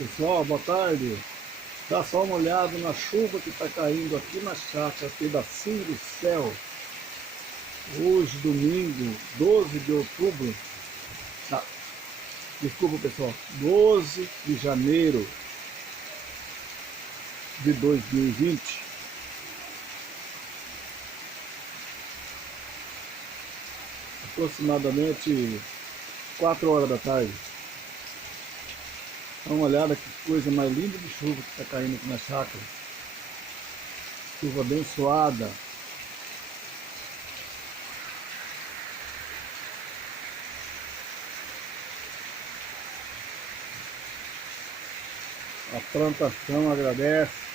Pessoal, boa tarde. Dá só uma olhada na chuva que está caindo aqui na chácara, pedacinho do céu. Hoje, domingo, 12 de outubro. Ah, desculpa, pessoal. 12 de janeiro de 2020. Aproximadamente 4 horas da tarde. Dá uma olhada que coisa mais linda de chuva que está caindo aqui na chácara. Chuva abençoada. A plantação agradece.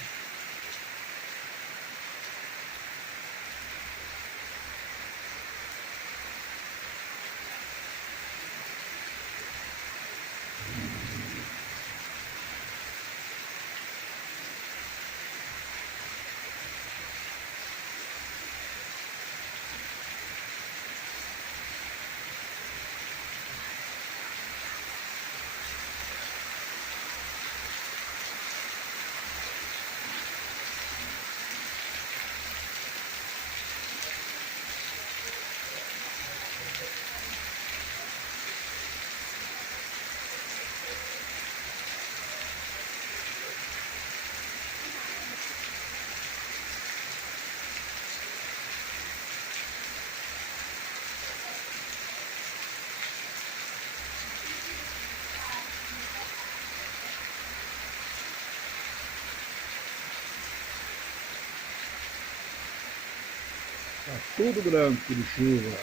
Tá tudo branco de chuva.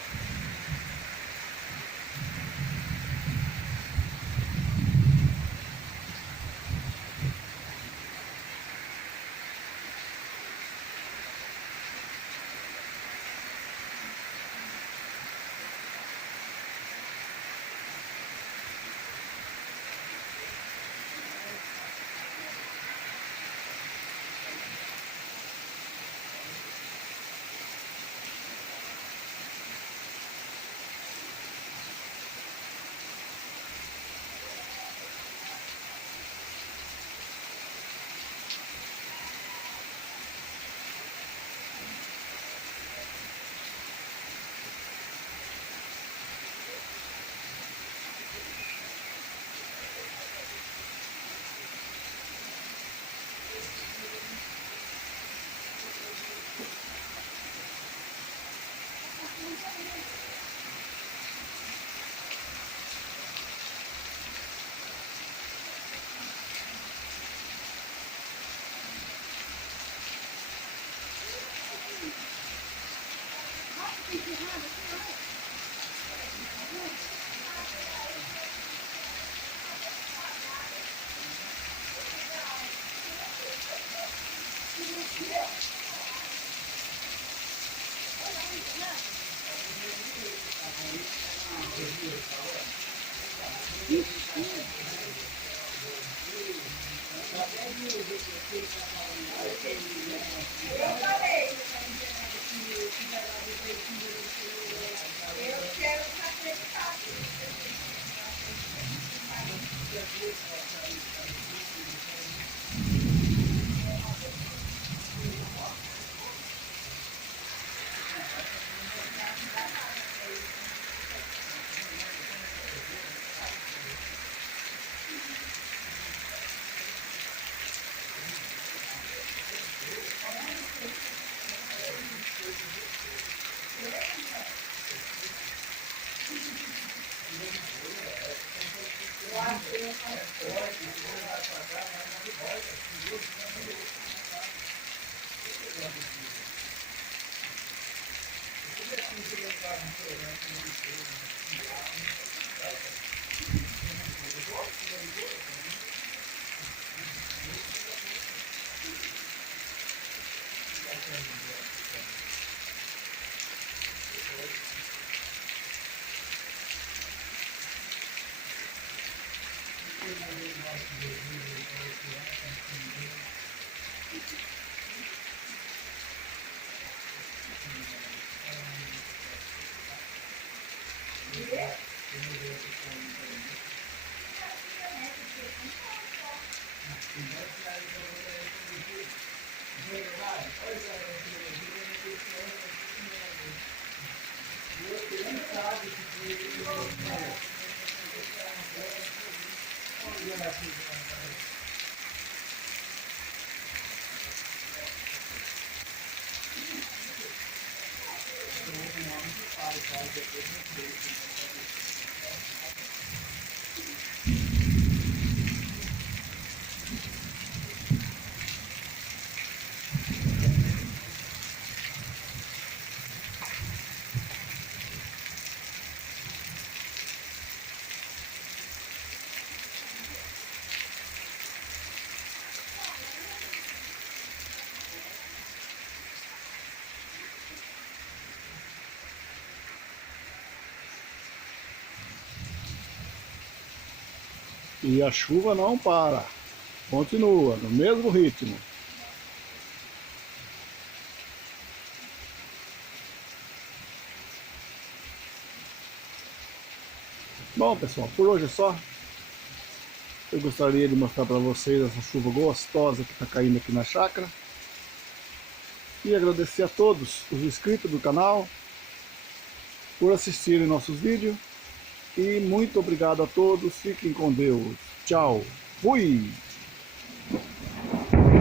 E a chuva não para, continua no mesmo ritmo. Bom, pessoal, por hoje é só. Eu gostaria de mostrar para vocês essa chuva gostosa que está caindo aqui na chácara. E agradecer a todos os inscritos do canal por assistirem nossos vídeos. E muito obrigado a todos. Fiquem com Deus. Tchau. Fui!